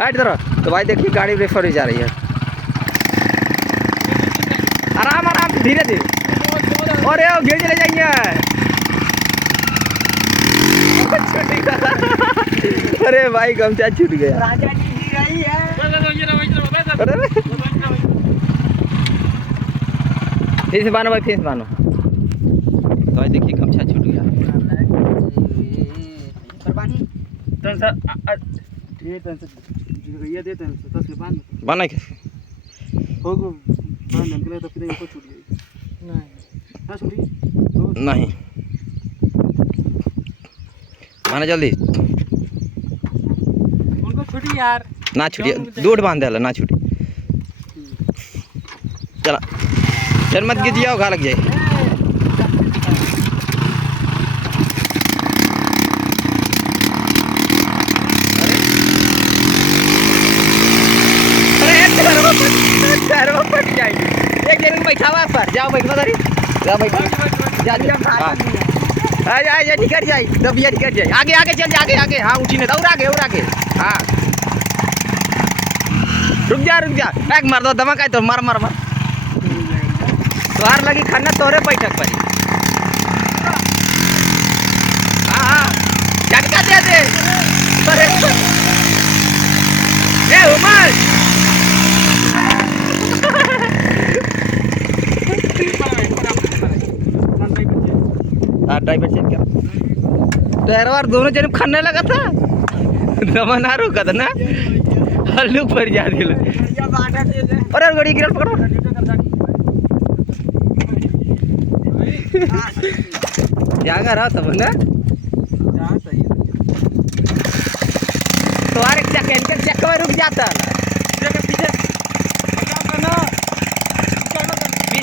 हट इधर। तो भाई देखिए गाड़ी रेफर ही जा रही है। आराम आराम से धीरे धीरे। और ये गिर चले जाएंगे। अरे भाई गमछा छूट गया। राजा जी गिर रही है। फिर से बानो भाई, फिर से बानो। तो भाई देखिए गमछा छूट गया। बाना कैसे? नहीं माना जल्दी उनको छुट्टी यार ना छुटी, दूध बांध दे ना छुटी। चला चल मत गिर जाओ, घा लग जाए। अरे फट जाएगी। एक जगह बैठा हुआ पर जाओ, बैठ बता जा बैठ जा जा निकल जाए, दबिया निकल जाए। आगे आगे चल जा, आगे आगे। हाँ उठी नहीं, और आगे और आगे। हाँ रुक जा एक मार दो धमाका है तो मार मार मार। तोहार लगी खाना तोरे बैठक पर। हाँ हाँ झटका दे दे। ए उमर ड्राइवर चेक कर। ड्राइवर दोनों जन खाने लगा था, दमा ना रुका था ना, हल्लू पर जा दिल। अरे गाड़ी गिरल पकड़ो। जागा रहा तब ना तुम्हारे चक्कर में रुक जाता।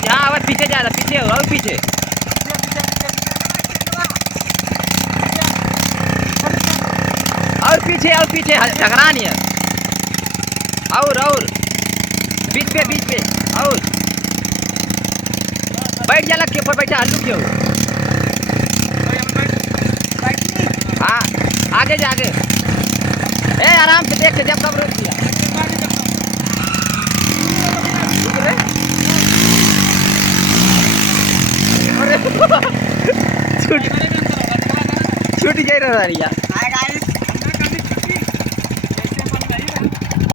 हाँ अब पीछे जा रहा, पीछे और पीछे और पीछे झगड़ा नहीं है। और बीच पे और बैठ जा, लग के ऊपर बैठा हल्लू क्यों? हाँ आगे जा आगे। ए आराम से देख के जब कब रोक दिया। छूट गई रहा यार।